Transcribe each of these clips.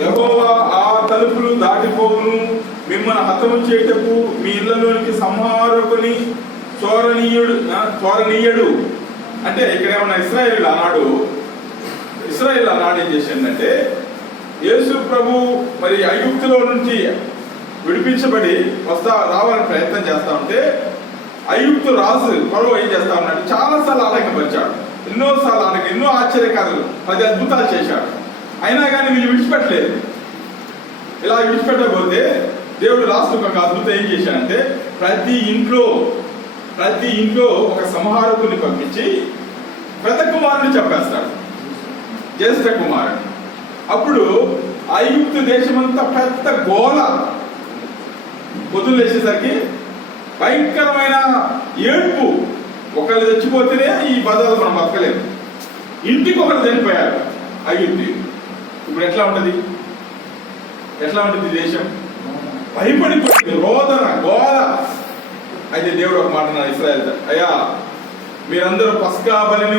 యెహోవా ఆ తలుపులు దాటిపోవును, మిమ్మల్ని హతము చేయుటకు మీ ఇళ్లలోనికి సంహారకుని చోరనీయడు. అంటే ఇక్కడ ఏమన్నా ఇశ్రాయేలు ఆనాడు ఏం చేసిందంటే, యేసు ప్రభు మరి ఐగుప్తులో నుంచి విడిపించబడి రావాలని ప్రయత్నం చేస్తా ఉంటే ఐగుప్తు రాజు ఫరో ఏం చేస్తా ఉన్నాడు, చాలాసార్లు ఆటంకపరిచాడు, ఎన్నో ఆశ్చర్యకారులు 10 అద్భుతాలు చేశాడు. అయినా కానీ వీళ్ళు విడిచిపెట్టలేదు. ఇలా విడిచిపెట్టకపోతే దేవుడు లాస్ట్ ఒక అద్భుతం ఏం చేశాడంటే, ప్రతి ఇంట్లో ఒక సంహారకుని పంపించి పెద్ద కుమారుని చంపేస్తాడు, జ్యేష్ఠ కుమారుడు. అప్పుడు ఐగుప్తు దేశమంతా పెద్ద గోల, పొద్దులు వేసేసరికి భయంకరమైన ఏడుపు. ఒకళ్ళు చచ్చిపోతేనే ఈ బజార్లో మనం బతకలేము, ఇంటికి ఒకరు చనిపోయారు ఐగుప్తు. ఇప్పుడు ఎట్లా ఉంటుంది దేశం? భయపడిపోయింది, రోదన గోల. అయితే దేవుడు ఒక మాట అన్నాడు ఇశ్రాయేలుతో, అయ్యా మీరందరూ పస్కా బలిని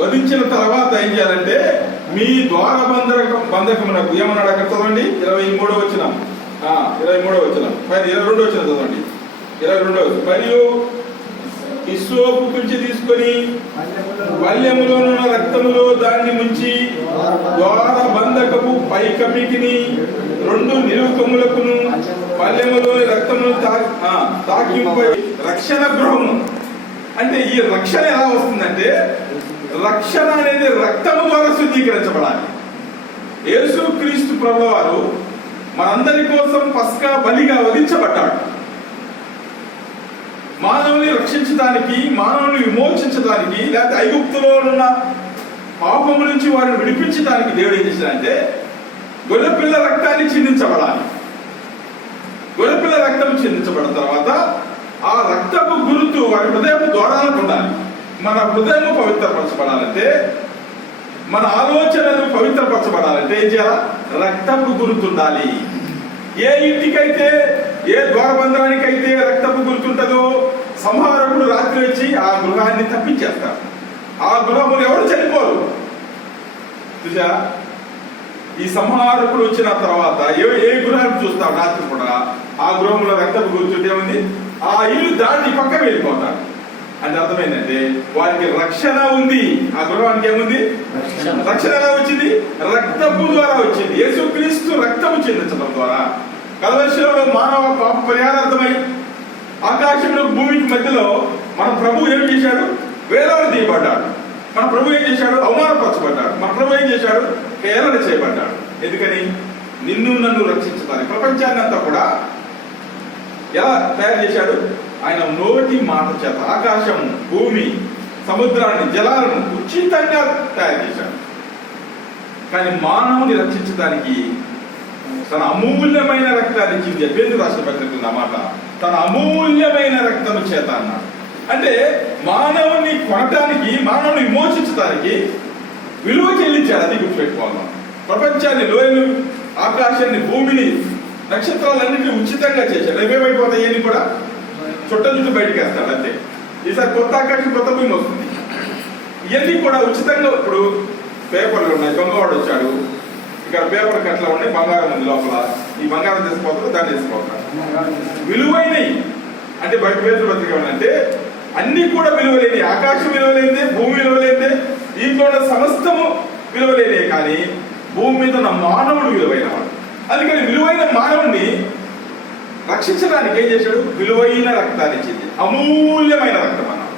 వధించిన తర్వాత ఏం చేయాలంటే, మీ ద్వార బంధకమునకు ఏమన్నాడు అక్కడ చదవండి, 23వ వచనం, 22వ వచనం చదవండి. 22వ మరియు హిస్సోపు కుంచి తీసుకొని పళ్ళెములోనున్న రక్తములో దాన్ని ముంచి ద్వార బంధకపు పై కపికిని 2 నిలువు కొమ్ములకును పళ్ళెములోని రక్తమును తాకింపై రక్షణ గృహము. అంటే ఈ రక్షణ ఎలా వస్తుందంటే, రక్షణ అనేది రక్తము ద్వారా శుద్ధీకరించబడాలి. యేసుక్రీస్తు ప్రభువు వారు మనందరి కోసం పస్కా బలిగా వధించబడ్డాడు. మానవుని రక్షించడానికి, మానవుని విమోచించడానికి, లేకపోతే ఐగుప్తులో ఉన్న పాపము నుంచి వారిని విడిపించడానికి దేవుడు ఏం చేశాడంటే, గొర్రెపిల్ల రక్తాన్ని చిందించబడాలి. గొర్రెపిల్ల రక్తం చిందించబడిన తర్వాత ఆ రక్తపు గుర్తు వారి హృదయపు ద్వారాలకు ఉండాలి. మన హృదయము పవిత్రపరచబడాలంటే, మన ఆలోచనలు పవిత్రపరచబడాలంటే ఏం చేయాలా? రక్తపు గుర్తుండాలి. ఏ ఇంటికైతే, ఏ ద్వారబంధనానికైతే రక్తపు గుర్తుంటుందో సంహారకుడు రాత్రి వచ్చి ఆ గృహాన్ని తప్పించేస్తారు. ఆ గృహములు ఎవరు చనిపోరు. చూసా, ఈ సంహారకుడు వచ్చిన తర్వాత ఏ గృహాన్ని చూస్తాం రాత్రి కూడా, ఆ గృహంలో రక్తపు గుర్తుంటే ఉంది, ఆ ఇల్లు దాటి పక్క వెళ్ళిపోతారు. అంటే అర్థమైందంటే వారికి రక్షణ ఉంది. ఆ గృహానికి ఏముంది? రక్షణ ఎలా వచ్చింది? రక్తపు ద్వారా వచ్చింది. యేసుక్రీస్తు రక్తము చెందించడం ద్వారా కల్వరిశిలలో మానవ పాప పరిహారార్థమై ఆకాశంలో భూమికి మధ్యలో మన ప్రభు ఏం చేశాడు? వేలాడు తీయబడ్డాడు. మన ప్రభు ఏం చేశాడు? అవమానపరచబడ్డాడు. మన ప్రభు ఏం చేశాడు? హేళన చేయబడ్డాడు. ఎందుకని? నన్ను రక్షించడానికి. ప్రపంచాన్ని అంతా కూడా ఎలా తయారు చేశాడు? ఆయన నోటి మాట చేత ఆకాశం, భూమి, సముద్రాన్ని, జలాలను ఉచితంగా తయారు చేశాడు. కానీ మానవుని రక్షించడానికి తన అమూల్యమైన రక్తాన్ని ఇచ్చింది. పేతురు రాసిన పత్రిక అన్నమాట, తన అమూల్యమైన రక్తము చేత అన్నాడు. అంటే మానవుని కొనటానికి, మానవుని విమోచించడానికి విలువ చెల్లించాడు. అది గుర్తుపెట్టుకోవాలి. ప్రపంచాన్ని, లోయలు, ఆకాశాన్ని, భూమిని, నక్షత్రాలన్నింటినీ ఉచితంగా చేశాడు. ఏమేమైపోతాయి అని కూడా చుట్టూ బయటికి వేస్తాడు అంతే. ఈసారి కొత్త ఆకాశం, కొత్త భూమి వస్తుంది. ఇవన్నీ కూడా ఉచితంగా. ఇప్పుడు పేపర్లు ఉన్నాయి, దొంగవాడు వచ్చాడు, ఇక్కడ పేపర్ కట్లా ఉన్నాయి, బంగారం ఉంది లోపల, ఈ బంగారం తీసుకుపోతారు, దాన్ని తీసుకుపోతారు. విలువైనవి అంటే బయట పేదల పత్రిక అంటే అన్ని కూడా విలువలేని. ఆకాశం విలువలేనిదే, భూమి విలువలేనిదే, దీంట్లో ఉన్న సమస్తము విలువలేనే. కానీ భూమి మీద ఉన్న మానవుడు విలువైన వాడు. అందుకని విలువైన మానవుడిని రక్షించడానికి ఏం చేశాడు? విలువైన రక్తాన్ని ఇచ్చింది, అమూల్యమైన రక్తం అన్నాడు.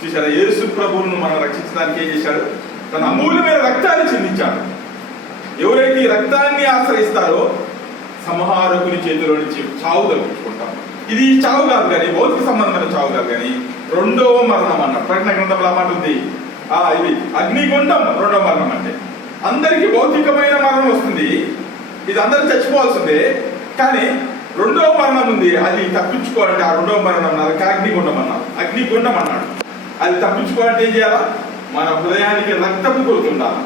చూసారా, యేసు ప్రభువును మనం రక్షించడానికి ఏం చేశాడు? తన అమూల్యమైన రక్తాన్ని చిందించాడు. ఎవరైతే ఈ రక్తాన్ని ఆశ్రయిస్తారో సంహారకుని చేతిలో నుంచి చావు తప్పించుకుంటాం. ఇది చావు కాదు కానీ, భౌతిక సంబంధమైన చావు కాదు కానీ, 2వ మరణం అన్నాడు. ప్రకటన గ్రంథంలో మాట ఉంది, ఇది అగ్నిగుండం 2వ మరణం. అంటే అందరికి భౌతికమైన మరణం వస్తుంది, ఇది అందరూ చచ్చిపోవాల్సిందే. కానీ 2వ మరణం ఉంది, అది తప్పించుకోవాలంటే ఆ 2వ మరణం అగ్నిగుండం అన్నాడు. అది తప్పించుకోవాలంటే ఏం చేయాలా? మన హృదయానికి రక్తపు కొడుతుండాలి.